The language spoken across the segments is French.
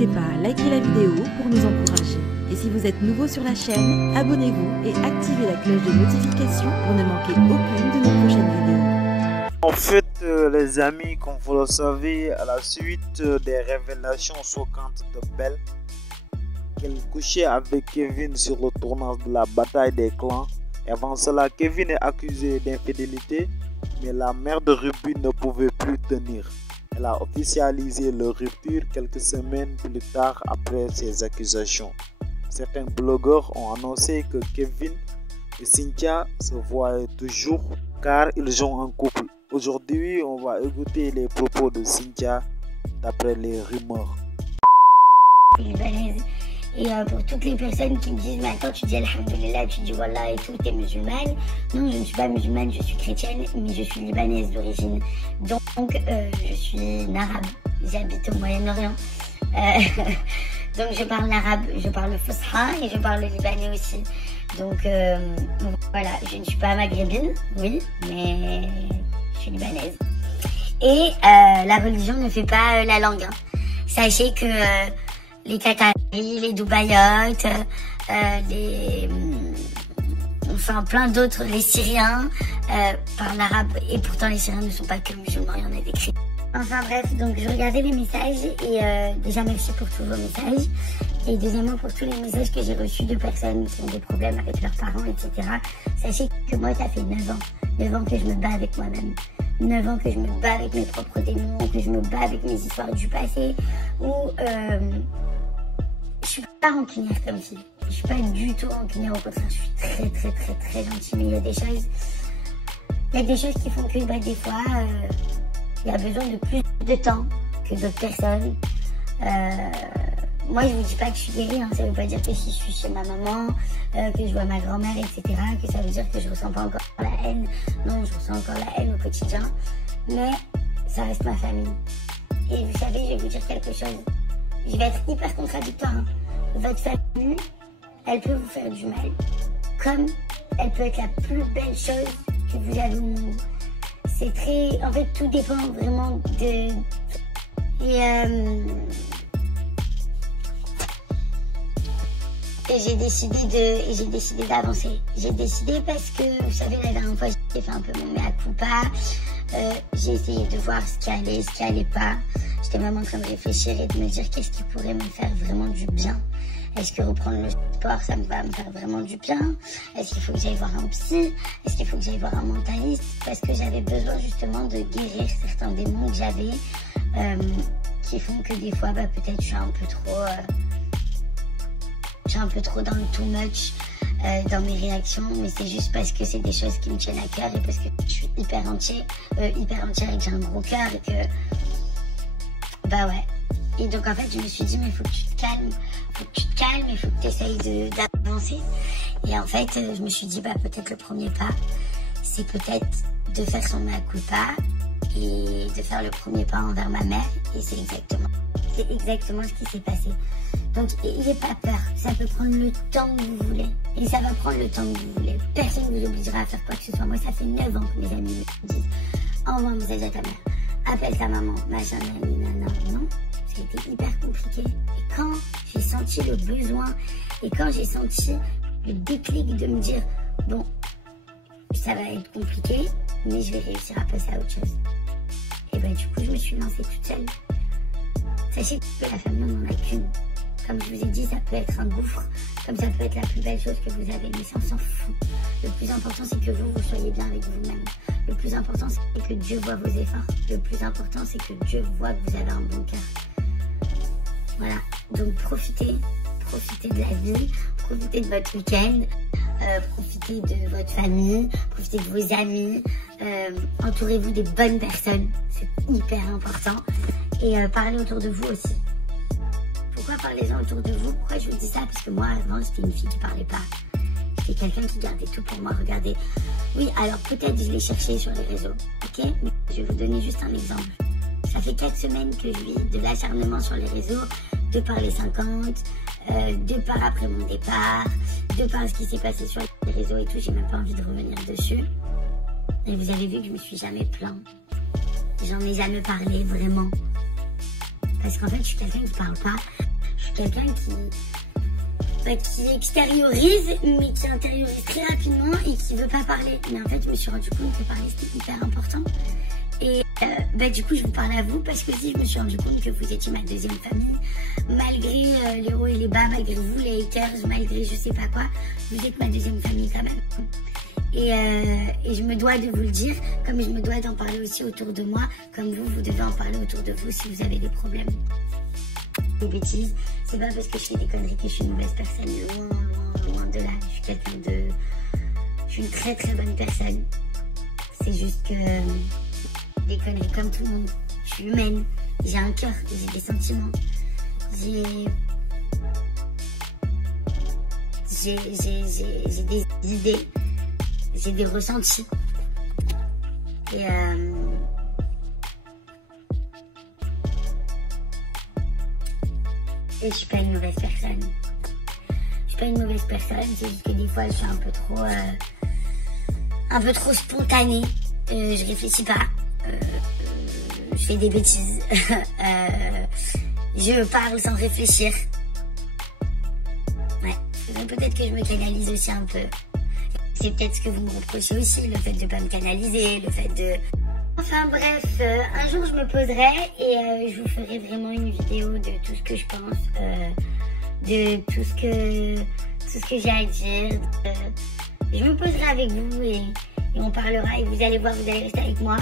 N'hésitez pas à liker la vidéo pour nous encourager. Et si vous êtes nouveau sur la chaîne, abonnez-vous et activez la cloche de notification pour ne manquer aucune de nos prochaines vidéos. En fait, les amis, comme vous le savez, à la suite des révélations choquantes de Belle, qu'elle couchait avec Kevin sur le tournage de la bataille des clans. Et avant cela, Kevin est accusé d'infidélité, mais la mère de Ruby ne pouvait plus tenir. Elle a officialisé leur rupture quelques semaines plus tard après ces accusations. Certains blogueurs ont annoncé que Kevin et Cynthia se voient toujours car ils sont en couple. Aujourd'hui, on va écouter les propos de Cynthia d'après les rumeurs. Libanaise. Et pour toutes les personnes qui me disent mais attends, tu dis Alhamdulillah, tu dis Wallah et tout, t'es musulmane. Non, je ne suis pas musulmane, je suis chrétienne, mais je suis libanaise d'origine. Donc je suis une arabe, j'habite au Moyen-Orient. Donc je parle l'arabe, je parle le fusha et je parle le libanais aussi. Donc voilà, je ne suis pas maghrébine, oui, mais je suis libanaise. Et la religion ne fait pas la langue. Sachez que les Qataris, les Dubaïotes, enfin plein d'autres, les Syriens parlent l'arabe et pourtant les Syriens ne sont pas que musulmans, il y en a des chrétiens. Enfin bref, donc je regardais les messages et déjà merci pour tous vos messages et deuxièmement pour tous les messages que j'ai reçus de personnes qui ont des problèmes avec leurs parents, etc. Sachez que moi ça fait 9 ans que je me bats avec moi-même. 9 ans que je me bats avec mes propres démons, que je me bats avec mes histoires du passé, où je suis pas rancunière comme fille. Je suis pas du tout rancunière, au contraire, je suis très gentille, mais il y a des choses qui font que des fois, il y a besoin de plus de temps que d'autres personnes. Moi, je vous dis pas que je suis guérie, hein. Ça veut pas dire que si je suis chez ma maman, que je vois ma grand-mère, etc., que ça veut dire que je ressens pas encore la haine. Non, je ressens encore la haine au quotidien, mais ça reste ma famille. Et vous savez, je vais vous dire quelque chose. Je vais être hyper contradictoire. Hein. Votre famille, elle peut vous faire du mal, comme elle peut être la plus belle chose que vous avez au monde. C'est très... En fait, tout dépend vraiment de... Et j'ai décidé d'avancer. J'ai décidé parce que, vous savez, la dernière fois, j'ai fait un peu mon mea culpa. J'ai essayé de voir ce qui allait pas. J'étais même en train de réfléchir et de me dire qu'est-ce qui pourrait me faire vraiment du bien. Est-ce que reprendre le sport, ça va me faire vraiment du bien? Est-ce qu'il faut que j'aille voir un psy? Est-ce qu'il faut que j'aille voir un mentaliste? Parce que j'avais besoin justement de guérir certains démons que j'avais, qui font que des fois, peut-être je suis un peu trop dans le too much dans mes réactions, mais c'est juste parce que c'est des choses qui me tiennent à cœur et parce que je suis hyper entière et que j'ai un gros cœur et que ouais. Et donc en fait je me suis dit mais il faut que tu te calmes, il faut que tu essayes d'avancer. Et en fait je me suis dit peut-être le premier pas c'est peut-être de faire son mea culpa et de faire le premier pas envers ma mère, et c'est exactement ce qui s'est passé. Donc n'ayez pas peur, ça peut prendre le temps que vous voulez, et ça va prendre le temps que vous voulez. Personne ne vous obligera à faire quoi que ce soit. Moi ça fait 9 ans que mes amis me disent envoie un message à ta mère, appelle ta maman, machin, non, c'était hyper compliqué. Et quand j'ai senti le besoin, et quand j'ai senti le déclic de me dire bon, ça va être compliqué, mais je vais réussir à passer à autre chose. Et du coup, je me suis lancée toute seule. Sachez que la famille, on n'en a qu'une. Comme je vous ai dit, ça peut être un gouffre, comme ça peut être la plus belle chose que vous avez, mais ça, on s'en fout. Le plus important, c'est que vous soyez bien avec vous-même. Le plus important, c'est que Dieu voit vos efforts. Le plus important, c'est que Dieu voit que vous avez un bon cœur. Voilà. Donc, profitez de la vie, profitez de votre week-end. Profitez de votre famille, profitez de vos amis, entourez-vous des bonnes personnes, c'est hyper important, et parlez autour de vous aussi. Pourquoi parlez-en autour de vous? Pourquoi je vous dis ça? Parce que moi avant j'étais une fille qui parlait pas, j'étais quelqu'un qui gardait tout pour moi. Regardez, oui alors peut-être je l'ai cherché sur les réseaux, ok, mais je vais vous donner juste un exemple. Ça fait 4 semaines que je vis de l'acharnement sur les réseaux, de par les 50, de par après mon départ, de par ce qui s'est passé sur les réseaux et tout, j'ai même pas envie de revenir dessus. Et vous avez vu que je me suis jamais plaint. J'en ai jamais parlé vraiment. Parce qu'en fait, je suis quelqu'un qui parle pas. quelqu'un qui extériorise, mais qui intériorise très rapidement et qui veut pas parler. Mais en fait, je me suis rendu compte que parler, c'était hyper important. Et du coup, je vous parle à vous parce que si je me suis rendu compte que vous étiez ma deuxième famille, malgré les hauts et les bas, malgré vous, les haters, malgré je sais pas quoi, vous êtes ma deuxième famille quand même. Et je me dois de vous le dire, comme je me dois d'en parler aussi autour de moi, comme vous devez en parler autour de vous si vous avez des problèmes. Des bêtises, c'est pas parce que je fais des conneries que je suis une mauvaise personne, loin de là. Je suis quelqu'un de... Je suis une très très bonne personne. C'est juste que... des conneries comme tout le monde. Je suis humaine, j'ai un cœur, j'ai des sentiments. J'ai des idées, j'ai des ressentis. Et je suis pas une mauvaise personne. Je suis pas une mauvaise personne, c'est juste que des fois je suis un peu trop spontanée. Je réfléchis pas. Je fais des bêtises. Je parle sans réfléchir. Ouais, peut-être que je me canalise aussi un peu. C'est peut-être ce que vous me reprochez aussi, le fait de pas me canaliser, le fait de... Enfin bref, un jour je me poserai et je vous ferai vraiment une vidéo de tout ce que je pense, de tout ce que j'ai à dire. Je me poserai avec vous et on parlera et vous allez voir, vous allez rester avec moi.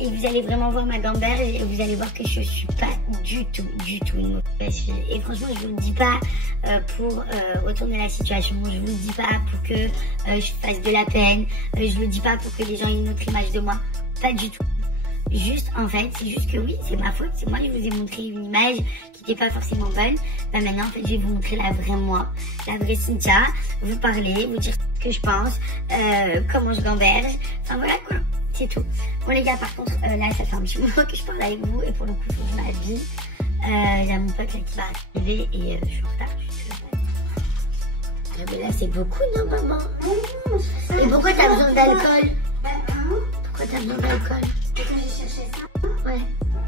Et vous allez vraiment voir ma gamberge et vous allez voir que je suis pas du tout une mauvaise fille. Et franchement, je vous le dis pas pour retourner la situation. Je vous le dis pas pour que je fasse de la peine. Je vous le dis pas pour que les gens aient une autre image de moi. Pas du tout. Juste, en fait, c'est juste que oui, c'est ma faute. C'est moi qui vous ai montré une image qui n'était pas forcément bonne. Bah maintenant, en fait, je vais vous montrer la vraie moi, la vraie Cynthia. Vous parler, vous dire ce que je pense, comment je gamberge. Enfin voilà quoi. C'est tout. Bon les gars, par contre, là ça fait un petit moment que je parle avec vous et pour le coup, il faut que je m'habille. Il y a mon pote là qui va arriver et je suis en retard. Mais là c'est beaucoup, non maman? Et pourquoi t'as besoin d'alcool? Pourquoi t'as besoin d'alcool? Quand j'ai cherché ça? Ouais.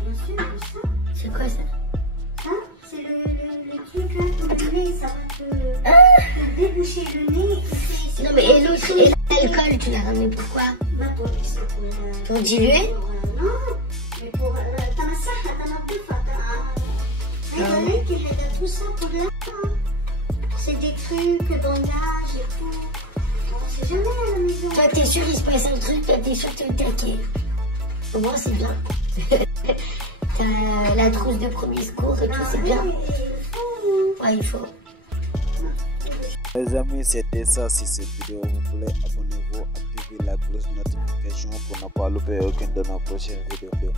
Bien sûr, ça. C'est quoi ça? Ça, c'est le truc là pour le nez, ça va te déboucher le nez. Non mais et l'autre, et l'alcool, tu l'as ramené pourquoi? Bah c'est pour diluer? Non, mais pour... t'en as ça, t'en as deux fois. Regardez qu'il y a tout ça pour là. C'est des trucs, bandages et tout. On sait jamais à la maison. Toi t'es sûr il se passe un truc, toi t'es sûr que t'es au taquet. Au moins c'est bien. T'as la trousse de premier secours et tout, c'est bien. Ouais, il faut. Les amis, c'était ça. Si cette vidéo vous plaît, abonnez-vous, activez la cloche de notification pour ne pas louper aucune de nos prochaines vidéos.